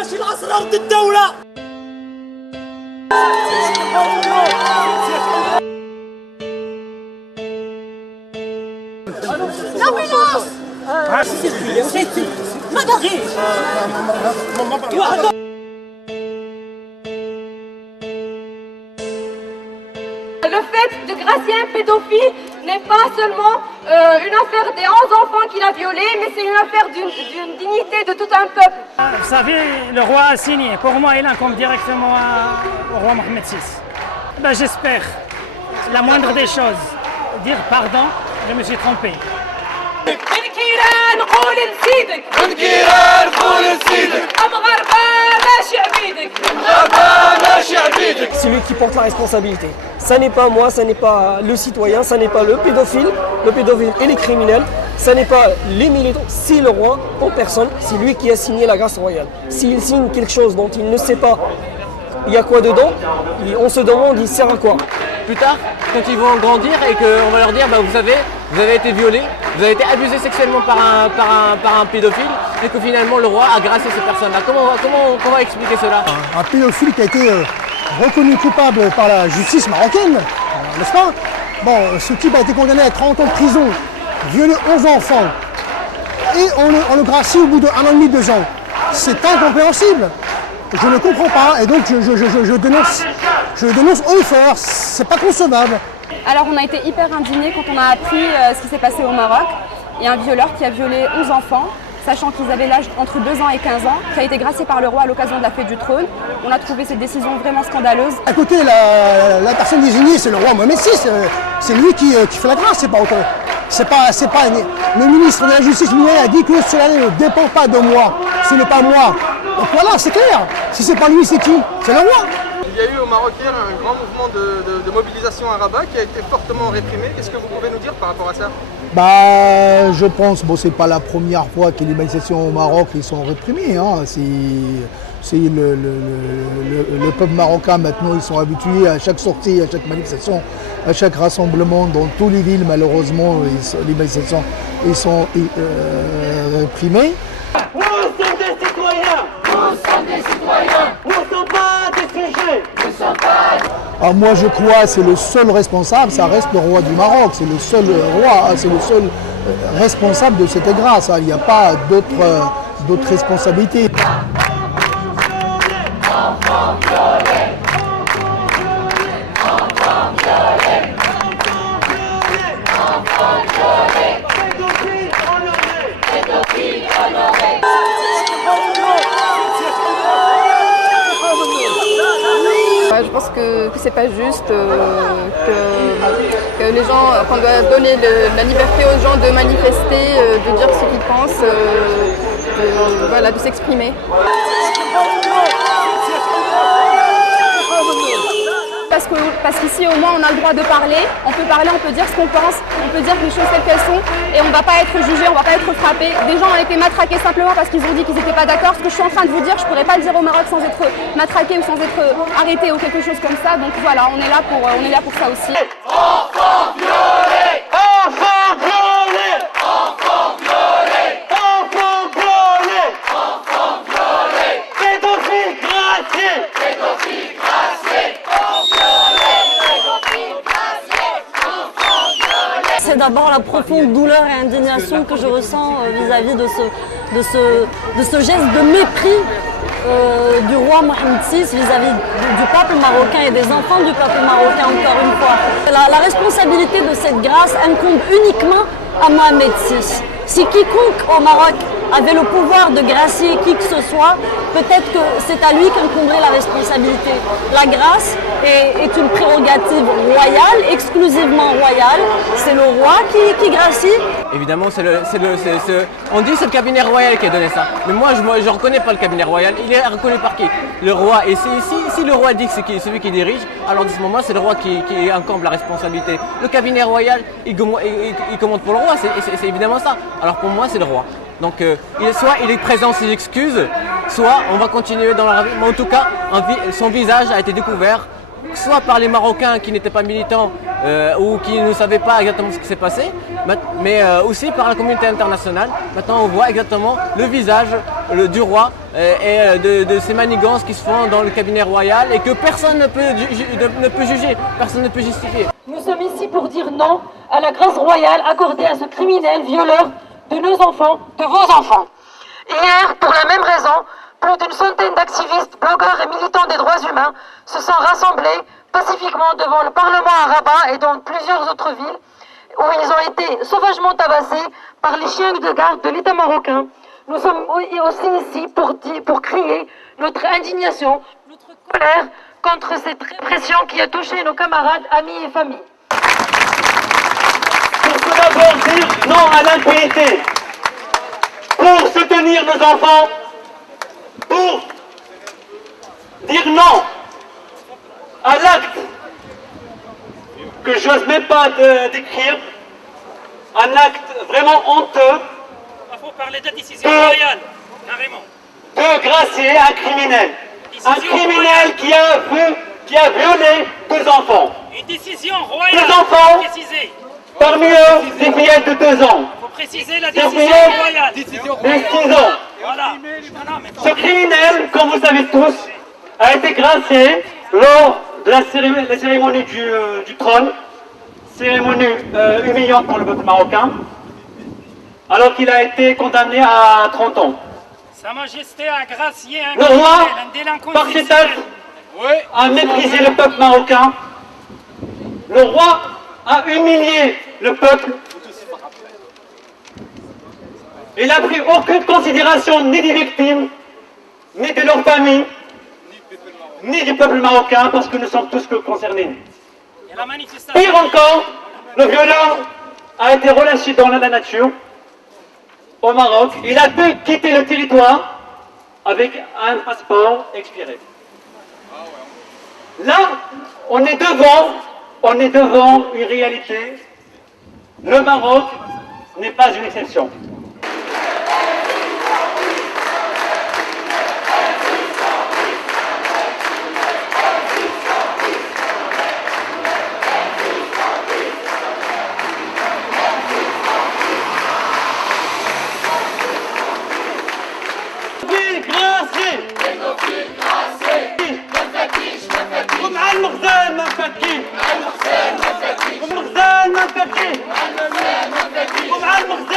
ماشي الاسرار ضد الدوله. Le fait de gracier un pédophile n'est pas seulement une affaire des 11 enfants qu'il a violés, mais c'est une affaire d'une dignité de tout un peuple. Vous savez, le roi a signé. Pour moi, il incombe directement au roi Mohamed VI. Ben, j'espère, la moindre des choses, dire pardon, je me suis trompé. C'est lui qui porte la responsabilité. Ça n'est pas moi, ça n'est pas le citoyen, ça n'est pas le pédophile et les criminels, ça n'est pas les militants, c'est le roi en personne, c'est lui qui a signé la grâce royale. S'il signe quelque chose dont il ne sait pas il y a quoi dedans, on se demande il sert à quoi. Plus tard, quand ils vont grandir et qu'on va leur dire, bah, vous savez, vous avez été violé, vous avez été abusé sexuellement par un pédophile, et que finalement le roi a gracié ces personnes-là. Comment on va expliquer cela? Un pédophile qui a été reconnu coupable par la justice marocaine, n'est-ce pas? Bon, ce type a été condamné à 30 ans de prison, violé 11 enfants, et on le gracie au bout d'1 an et demi, 2 ans. C'est incompréhensible. Je ne comprends pas, et donc je dénonce haut et fort, c'est pas concevable. Alors on a été hyper indignés quand on a appris ce qui s'est passé au Maroc. Il y a un violeur qui a violé 11 enfants, sachant qu'ils avaient l'âge entre 2 ans et 15 ans, qui a été gracié par le roi à l'occasion de la fête du trône. On a trouvé cette décision vraiment scandaleuse. À côté, la personne désignée, c'est le roi Mohamed VI, c'est lui qui fait la grâce, c'est pas le ministre de la Justice lui a dit que cela ne dépend pas de moi, ce n'est pas moi. Donc voilà, c'est clair. Si c'est pas lui, c'est qui? C'est le roi. Il y a eu au Maroc hier un grand mouvement de mobilisation à Rabat qui a été fortement réprimé. Qu'est-ce que vous pouvez nous dire par rapport à ça? Bah, je pense, bon, c'est pas la première fois que les manifestations au Maroc ils sont réprimées. Hein. C'est le peuple marocain maintenant, ils sont habitués à chaque sortie, à chaque manifestation, à chaque rassemblement dans toutes les villes. Malheureusement, les manifestations ils sont réprimées. Nous sommes des citoyens. Nous sommes des citoyens. Nous ne sommes pas des sujets. Nous sommes pas. Alors moi je crois que c'est le seul responsable, ça reste le roi du Maroc, c'est le seul roi, c'est le seul responsable de cette grâce. Il n'y a pas d'autres responsabilités. Je pense que c'est pas juste, que les gens, qu'on doit donner la liberté aux gens de manifester, de dire ce qu'ils pensent, voilà, de s'exprimer. Parce qu'ici au moins on a le droit de parler, on peut dire ce qu'on pense, on peut dire les choses telles qu'elles sont et on ne va pas être jugé, on ne va pas être frappé. Des gens ont été matraqués simplement parce qu'ils ont dit qu'ils n'étaient pas d'accord. Ce que je suis en train de vous dire, je ne pourrais pas le dire au Maroc sans être matraqué ou sans être arrêté ou quelque chose comme ça. Donc voilà, on est là pour ça aussi. Enfants violés! Enfants violés! Enfants violés! Enfants violés! Enfants violés! Pédophiles graciés! Pédophiles graciés! C'est d'abord la profonde douleur et indignation que je ressens vis-à-vis de ce geste de mépris du roi Mohamed VI vis-à-vis du peuple marocain et des enfants du peuple marocain, encore une fois. La responsabilité de cette grâce incombe uniquement à Mohamed VI. Si quiconque au Maroc avait le pouvoir de gracier qui que ce soit, peut-être que c'est à lui qu'incomberait la responsabilité. La grâce est une prérogative royale, exclusivement royale. C'est le roi qui gracie. Évidemment, on dit que c'est le cabinet royal qui a donné ça. Mais moi, je ne reconnais pas le cabinet royal. Il est reconnu par qui? Le roi. Et si le roi dit que c'est celui qui dirige, alors en ce moment, c'est le roi qui incombe la responsabilité. Le cabinet royal, il commande pour le roi. C'est évidemment ça. Alors pour moi, c'est le roi. Donc soit il est présent ses excuses, soit on va continuer dans la vie. Mais en tout cas, son visage a été découvert soit par les Marocains qui n'étaient pas militants ou qui ne savaient pas exactement ce qui s'est passé, mais aussi par la communauté internationale. Maintenant on voit exactement le visage du roi et de ces manigances qui se font dans le cabinet royal et que personne ne peut juger, personne ne peut justifier. Nous sommes ici pour dire non à la grâce royale accordée à ce criminel violeur de nos enfants, de vos enfants. Hier, pour la même raison, plus d'une centaine d'activistes, blogueurs et militants des droits humains se sont rassemblés pacifiquement devant le Parlement à Rabat et dans plusieurs autres villes où ils ont été sauvagement tabassés par les chiens de garde de l'État marocain. Nous sommes aussi ici pour crier notre indignation, notre colère contre cette répression qui a touché nos camarades, amis et familles. Pour tout d'abord dire non à l'impunité, pour soutenir nos enfants, pour dire non à l'acte que j'ose même pas décrire, un acte vraiment honteux. Il faut parler de la décision royale, carrément. De gracier un criminel. Un criminel qui a violé 2 enfants. Une décision royale. 2 enfants, précisée. parmi eux des fillettes de 2 ans. Il faut préciser la Des décision fillettes royale. de 6 ans. Voilà. Ce criminel, comme vous savez tous, a été gracié lors de la cérémonie du trône, cérémonie humiliante pour le peuple marocain, alors qu'il a été condamné à 30 ans. Sa Majesté a gracié un Le roi, délinquant par cet acte, a méprisé le peuple marocain. Le roi a humilié le peuple. Il n'a pris aucune considération ni des victimes, ni de leur famille, ni du peuple marocain, parce que nous sommes tous concernés. Pire encore, le violeur a été relâché dans la nature, au Maroc. Il a pu quitter le territoire avec un passeport expiré. Là, on est devant une réalité. Le Maroc n'est pas une exception. ومع المخزن ما مفكين ومع المخزن